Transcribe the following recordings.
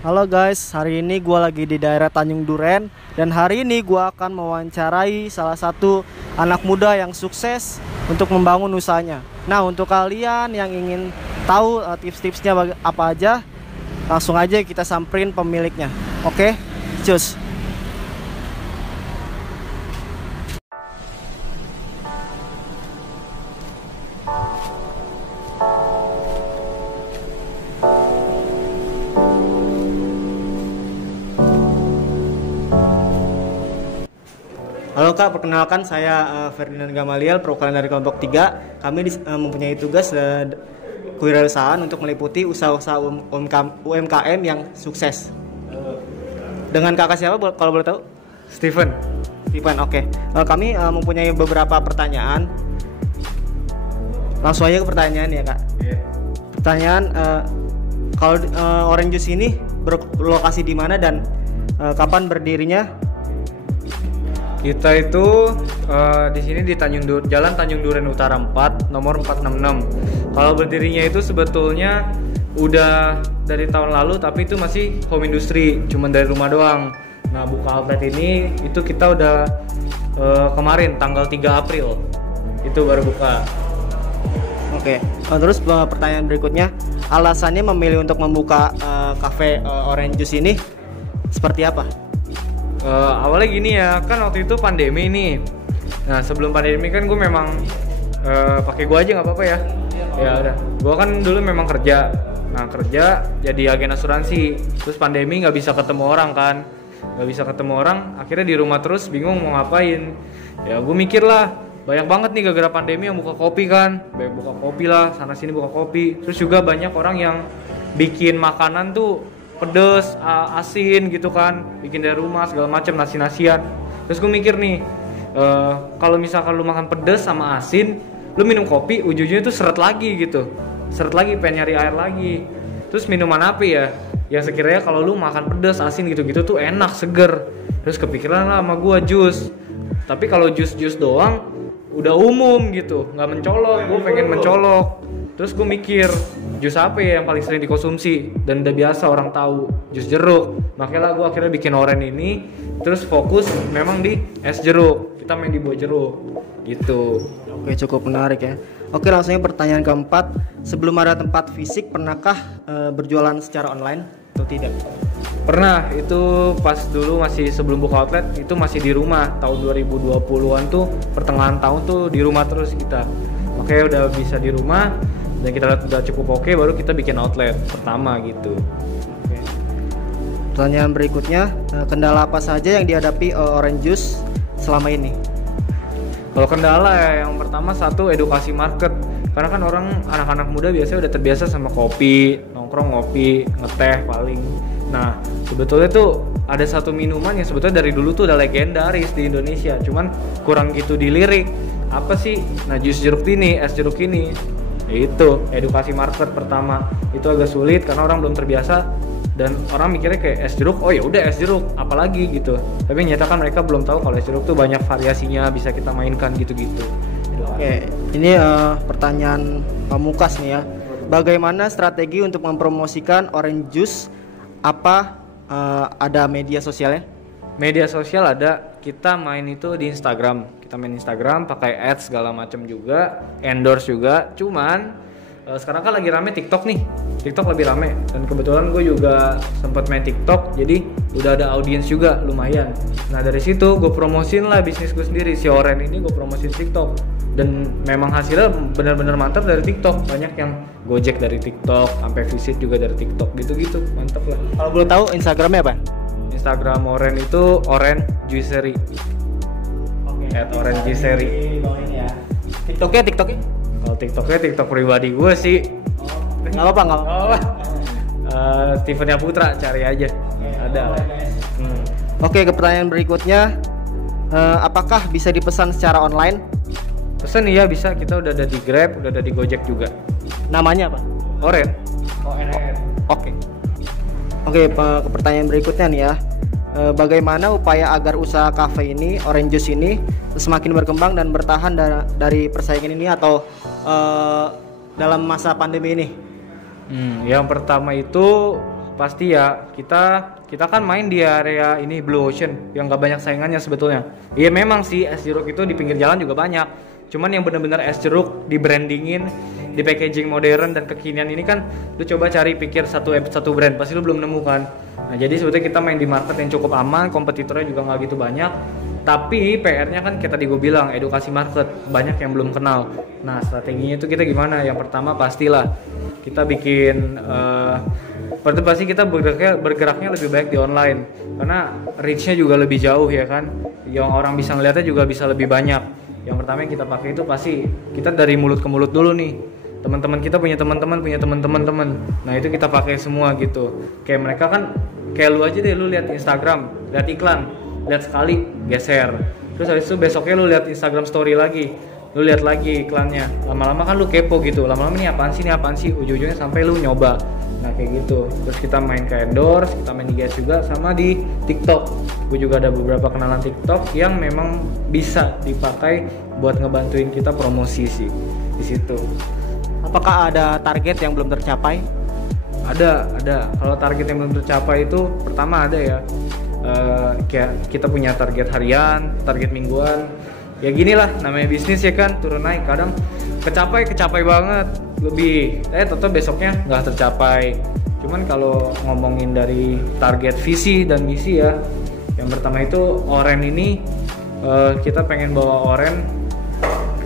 Halo guys, hari ini gue lagi di daerah Tanjung Duren. Dan hari ini gue akan mewawancarai salah satu anak muda yang sukses untuk membangun usahanya. Nah, untuk kalian yang ingin tahu tips-tipsnya apa aja, langsung aja kita samperin pemiliknya. Oke, cus. Halo Kak, perkenalkan saya Ferdinand Gamaliel, perwakilan dari kelompok 3. Kami mempunyai tugas kewirausahaan untuk meliputi usaha-usaha UMKM yang sukses. Dengan kakak siapa kalau boleh tahu? Steven. Steven, oke. Kami mempunyai beberapa pertanyaan. Langsung aja ke pertanyaan ya Kak. Pertanyaan, kalau Orange Juice ini berlokasi di mana dan kapan berdirinya? Kita itu di sini di Jalan Tanjung Duren Utara 4, nomor 466. Kalau berdirinya itu sebetulnya udah dari tahun lalu, tapi itu masih home industry, cuman dari rumah doang. Nah, buka outlet ini itu kita udah kemarin tanggal 3 April itu baru buka. Oke. Terus pertanyaan berikutnya, alasannya memilih untuk membuka cafe Orange Juice ini seperti apa? Awalnya gini ya, kan waktu itu pandemi nih. Nah, sebelum pandemi kan gue memang pakai gue aja nggak apa-apa ya. Ya udah, gue kan dulu memang kerja. Nah, kerja jadi agen asuransi. Terus pandemi nggak bisa ketemu orang kan, akhirnya di rumah terus, bingung mau ngapain. Ya gue mikir lah, banyak banget nih gara-gara pandemi yang buka kopi kan, banyak buka kopi lah, sana sini buka kopi. Terus juga banyak orang yang bikin makanan tuh pedes, asin gitu kan, bikin dari rumah segala macam, nasi-nasian. Terus gue mikir nih, kalau misalkan lu makan pedes sama asin, lu minum kopi, ujung-ujungnya tuh seret lagi gitu, pengen nyari air lagi. Terus minuman apa ya? Yang sekiranya kalau lu makan pedes, asin gitu-gitu tuh enak, seger. Terus kepikiran lah sama gue jus. Tapi kalau jus doang udah umum gitu, nggak mencolok. Gue pengen mencolok. Terus gue mikir, jus apa ya yang paling sering dikonsumsi dan udah biasa orang tahu, jus jeruk. Makanya gue akhirnya bikin Oren ini, terus fokus memang di es jeruk. Kita main di buah jeruk gitu. Oke, cukup menarik ya. Oke, langsung aja pertanyaan keempat. Sebelum ada tempat fisik, pernahkah berjualan secara online atau tidak? Pernah, itu pas dulu masih sebelum buka outlet, itu masih di rumah. Tahun 2020-an tuh, pertengahan tahun tuh di rumah terus kita. Makanya udah bisa di rumah, dan kita lihat udah cukup oke, baru kita bikin outlet pertama gitu. Oke. Pertanyaan berikutnya, kendala apa saja yang dihadapi Orange Juice selama ini? Kalau kendala ya, yang pertama satu, edukasi market. Karena kan anak-anak muda biasanya udah terbiasa sama kopi, nongkrong ngopi, ngeteh paling. Nah, sebetulnya tuh ada satu minuman yang sebetulnya dari dulu tuh udah legendaris di Indonesia, cuman kurang gitu dilirik. Apa sih? Nah, jus jeruk ini, es jeruk ini. Itu edukasi market pertama. Itu agak sulit karena orang belum terbiasa dan orang mikirnya kayak es jeruk, oh ya udah es jeruk, apalagi gitu. Tapi nyata kan mereka belum tahu kalau es jeruk tuh banyak variasinya, bisa kita mainkan gitu-gitu. Oke, ini pertanyaan pamungkas nih ya. Bagaimana strategi untuk mempromosikan Orange Juice? Apa ada media sosialnya? Media sosial ada, kita main itu di Instagram. Kita main Instagram, pakai ads segala macam juga, endorse juga. Cuman sekarang kan lagi rame TikTok nih. TikTok lebih rame dan kebetulan gue juga sempat main TikTok, jadi udah ada audiens juga lumayan. Nah, dari situ gue promosin lah bisnis gue sendiri, si Oren ini gue promosin TikTok. Dan memang hasilnya benar-benar mantap dari TikTok. Banyak yang Gojek dari TikTok, sampai visit juga dari TikTok gitu-gitu. Mantap lah. Kalau boleh tahu Instagramnya apa? Instagram Oren itu Oren Juicery. Oke. Oren Juicery. Ya. TikToknya? Kalau TikToknya TikTok pribadi gue sih. Nggak apa-apa. Steven Putra, cari aja. Ada. Oke, ke pertanyaan berikutnya. Apakah bisa dipesan secara online? Pesan iya bisa, kita udah ada di Grab, udah ada di Gojek juga. Namanya apa? Oren. Oke. Oke, ke pertanyaan berikutnya nih ya. Bagaimana upaya agar usaha cafe ini, Orange Juice ini semakin berkembang dan bertahan dari persaingan ini atau dalam masa pandemi ini? Yang pertama itu pasti ya kita kan main di area ini Blue Ocean yang gak banyak saingannya sebetulnya. Iya memang sih es jeruk itu di pinggir jalan juga banyak. Cuman yang benar-benar es jeruk di brandingin, di packaging modern dan kekinian ini kan lu coba cari pikir satu brand pasti lu belum nemu kan. Nah jadi sebetulnya kita main di market yang cukup aman, kompetitornya juga nggak gitu banyak. Tapi PR-nya kan kayak tadi gue bilang, edukasi market, banyak yang belum kenal. Nah strateginya itu kita gimana? Yang pertama pastilah kita bikin pasti kita bergeraknya lebih baik di online karena reach-nya juga lebih jauh ya kan. Yang orang bisa ngeliatnya juga bisa lebih banyak. Yang pertama yang kita pakai itu pasti kita dari mulut ke mulut dulu nih. Teman-teman kita punya teman-teman. Nah itu kita pakai semua gitu. Kayak mereka kan kayak lu aja deh, lu lihat Instagram, lihat iklan, lihat sekali geser. Terus habis itu besoknya lu lihat Instagram story lagi, lu lihat lagi iklannya. Lama-lama kan lu kepo gitu. Lama-lama ini apaan sih? Ujung-ujungnya sampai lu nyoba. Nah kayak gitu. Terus kita main ke endorse, kita main di guys juga sama di TikTok. Gue juga ada beberapa kenalan TikTok yang memang bisa dipakai buat ngebantuin kita promosi sih di situ. Apakah ada target yang belum tercapai? Ada. Kalau target yang belum tercapai itu pertama ada ya. Kayak kita punya target harian, target mingguan. Ya gini lah, namanya bisnis ya kan, turun naik. Kadang kecapai banget, lebih. Tetap besoknya nggak tercapai. Cuman kalau ngomongin dari target visi dan misi ya, yang pertama itu Oren ini kita pengen bawa Oren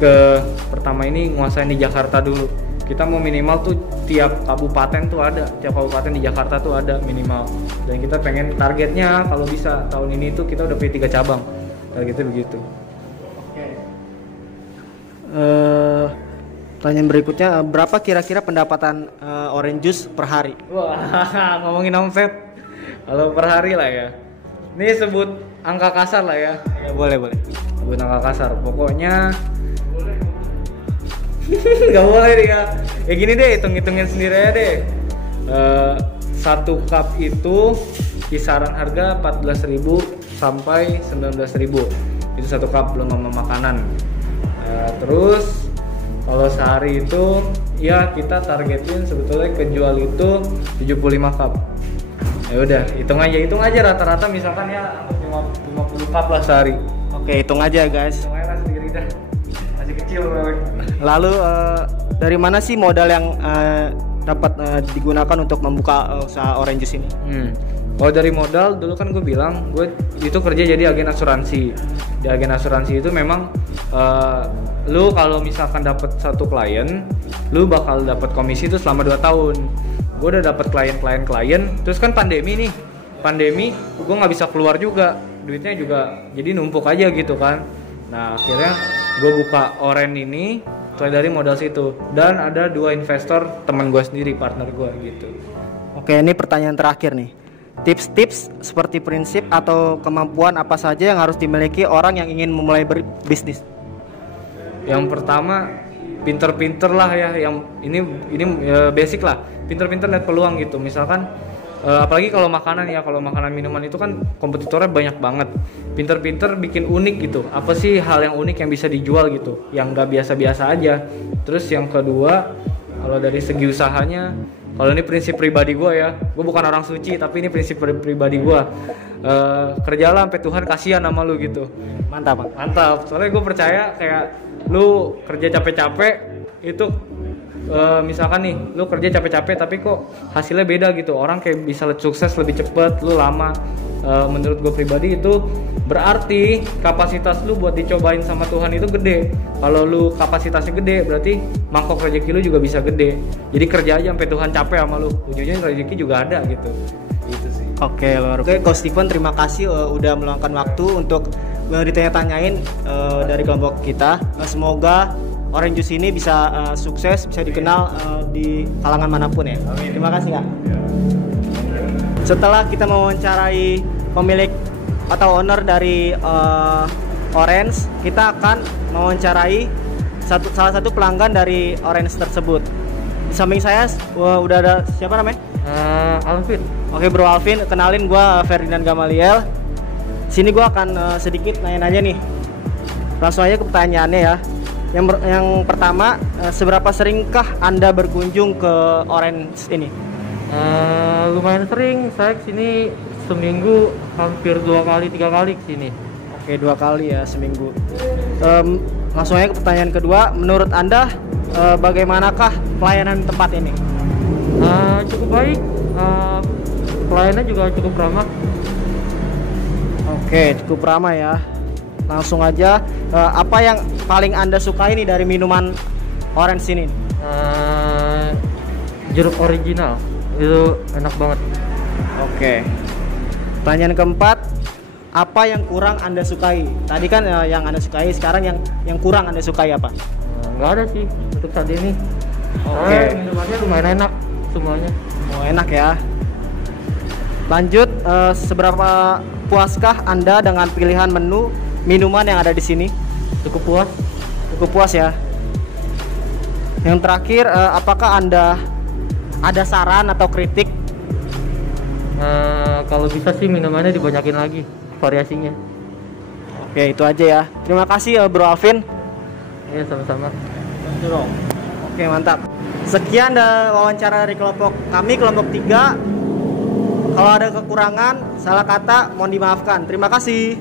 ke pertama ini nguasain di Jakarta dulu. Kita mau minimal tuh tiap kabupaten di Jakarta tuh ada minimal. Dan kita pengen targetnya kalau bisa tahun ini tuh kita udah punya 3 cabang. Targetnya begitu. Pertanyaan berikutnya, berapa kira-kira pendapatan orange juice per hari? Wah, ngomongin omset. Kalau per hari lah ya. Ini sebut angka kasar lah ya. Ya boleh. Sebut angka kasar. Pokoknya nggak boleh deh ya. Ya gini deh, hitungin sendiri aja deh. 1 cup itu kisaran harga 14.000 sampai 19.000. Itu 1 cup belum sama makanan. Terus kalau sehari itu ya kita targetin sebetulnya kejual itu 75 cup. Ya udah, hitung aja rata-rata misalkan ya 50 cup lah sehari. Oke, hitung aja guys. Hitung aja sendiri dah. Masih kecil memang. Lalu dari mana sih modal yang dapat digunakan untuk membuka usaha orange juice ini? Kalau dari modal, dulu kan gue bilang gue itu kerja jadi agen asuransi. Di agen asuransi itu memang lu kalau misalkan dapat satu klien, lu bakal dapat komisi itu selama 2 tahun. Gue udah dapat klien, terus kan pandemi gue nggak bisa keluar juga, duitnya juga jadi numpuk aja gitu kan. Nah akhirnya gue buka Oren ini mulai dari modal situ, dan ada 2 investor teman gue sendiri, partner gue gitu. Oke, ini pertanyaan terakhir nih. Tips-tips seperti prinsip atau kemampuan apa saja yang harus dimiliki orang yang ingin memulai berbisnis? Yang pertama, pinter-pinter lah ya, yang ini basic lah. Pinter-pinter lihat peluang gitu. Misalkan apalagi kalau makanan ya, kalau makanan minuman itu kan kompetitornya banyak banget. Pinter-pinter bikin unik gitu. Apa sih hal yang unik yang bisa dijual gitu, yang nggak biasa-biasa aja. Terus yang kedua, kalau dari segi usahanya, kalau ini prinsip pribadi gue ya, gue bukan orang suci tapi ini prinsip pribadi gue. Kerjalah sampai Tuhan kasihan sama lu gitu. Mantap. Soalnya gue percaya kayak lu kerja capek-capek itu misalkan nih lu kerja capek-capek tapi kok hasilnya beda gitu, orang kayak bisa sukses lebih cepet, lu lama. Menurut gue pribadi itu berarti kapasitas lu buat dicobain sama Tuhan itu gede. Kalau lu kapasitasnya gede berarti mangkok rezeki lu juga bisa gede. Jadi kerja aja sampai Tuhan capek sama lu, ujungnya rezeki juga ada gitu. Gitu sih. Oke, Coach Steven, terima kasih udah meluangkan waktu untuk ditanya-tanyain dari kelompok kita. Semoga Orange Juice ini bisa sukses, bisa dikenal di kalangan manapun ya. Amin. Terima kasih Kak. Setelah kita mewawancarai pemilik atau owner dari Orange, kita akan mewawancarai salah satu pelanggan dari Orange tersebut. Di samping saya udah ada siapa namanya? Alvin. Oke Bro Alvin, kenalin gue Ferdinand Gamaliel. Sini gue akan sedikit nanya-nanya nih. Langsung aja ke pertanyaannya ya. Yang pertama, seberapa seringkah Anda berkunjung ke Orange ini? Lumayan sering, saya kesini seminggu hampir 2 kali 3 kali kesini. Oke, 2 kali ya seminggu. Langsung aja ke pertanyaan kedua. Menurut Anda bagaimanakah pelayanan tempat ini? Cukup baik, pelayannya juga cukup ramah. Oke, cukup ramah ya. Langsung aja, apa yang paling Anda sukai nih dari minuman orange ini? Jeruk original itu enak banget. Oke. Pertanyaan keempat, apa yang kurang Anda sukai? Tadi kan yang Anda sukai, sekarang yang kurang Anda sukai apa? Nggak ada sih untuk saat ini. Oke. Minumannya lumayan enak semuanya. Oh, enak ya. Lanjut, seberapa puaskah Anda dengan pilihan menu minuman yang ada di sini? Cukup puas. Cukup puas ya. Yang terakhir, apakah Anda ada saran atau kritik? Kalau bisa sih minumannya dibanyakin lagi variasinya. Oke, itu aja ya. Terima kasih Bro Alvin. Iya, sama-sama. Oke, mantap. Sekian wawancara dari kelompok kami, kelompok 3. Kalau ada kekurangan, salah kata, mohon dimaafkan. Terima kasih.